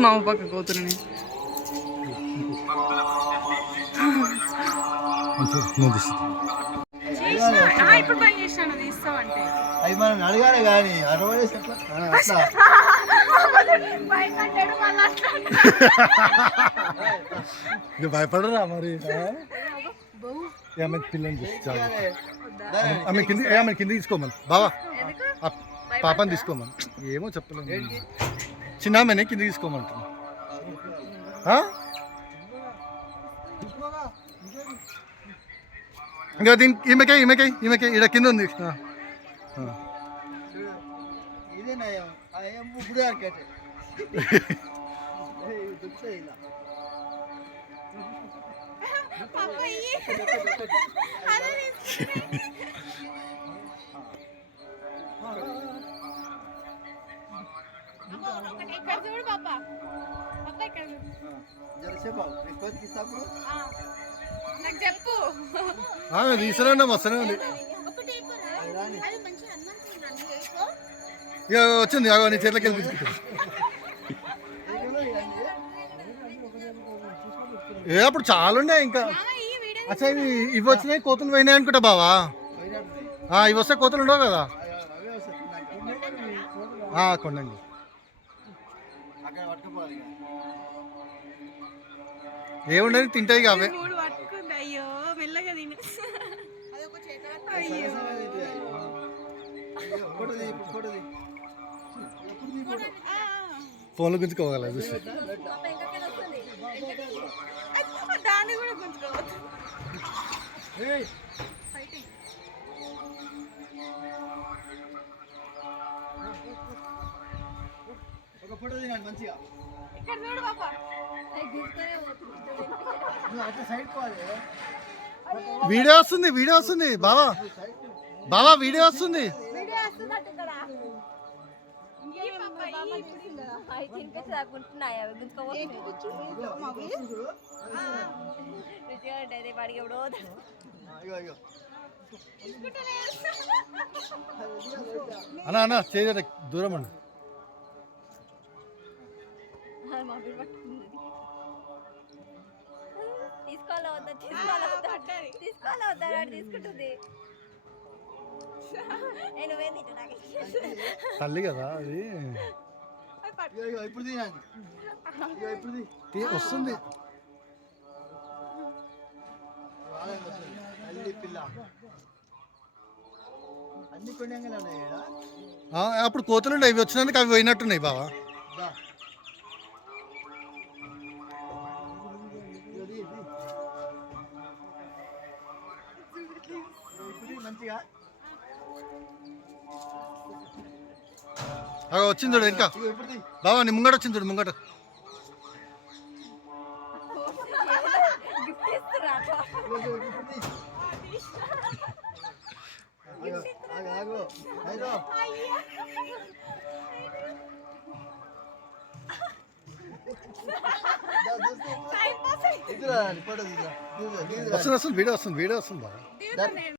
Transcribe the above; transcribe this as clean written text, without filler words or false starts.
మా పక్క కూతురుని ఇప్పుడు పని చేసాను తీస్తావంటే అవి మనం అడగాలి కానీ అరవడేసి భయపడరా మరి పిల్లని ఆమె కింద తీసుకోమని బావా పాపని తీసుకోమని ఏమో చెప్పలేదు చిన్న ఆమెనే కింద తీసుకోమంటున్నా ఇంకా దీనికి ఈమెకే ఇక్కడ కింద ఉంది తీసుకురండి వస్తూనే ఉంది ఇక వచ్చింది నీ చేతిలోకి వెళ్ళి తీసుకుంటుంది అప్పుడు చాలా ఉండే ఇంకా అచ్చా ఇవి వచ్చినాయి కోతులు పోయినాయి అనుకుంటా బావా ఇవి వస్తే కోతులు ఉండవు కదా కొండండి ఏముండని తింటాయి అవే ఫోన్లో గుంజుకోవాలి చూసి దాన్ని కూడా గుంజుకోవచ్చు ఒక ఫోటో తినండి మంచిగా ఇక్కడ చూడు పాప వీడియో వస్తుంది బావా వీడియో వస్తుంది అన్నా చేయ దూరం అండి తల్లి కదా అది ఇప్పుడు వస్తుంది అప్పుడు కోతులుండే అవి వచ్చినందుకు అవి పోయినట్టున్నాయి బావా వచ్చింది చూడు ఇంకా బావా నీ ముంగట వచ్చింది చూడు ముంగట వస్తుంది వీడియో వస్తుంది బావా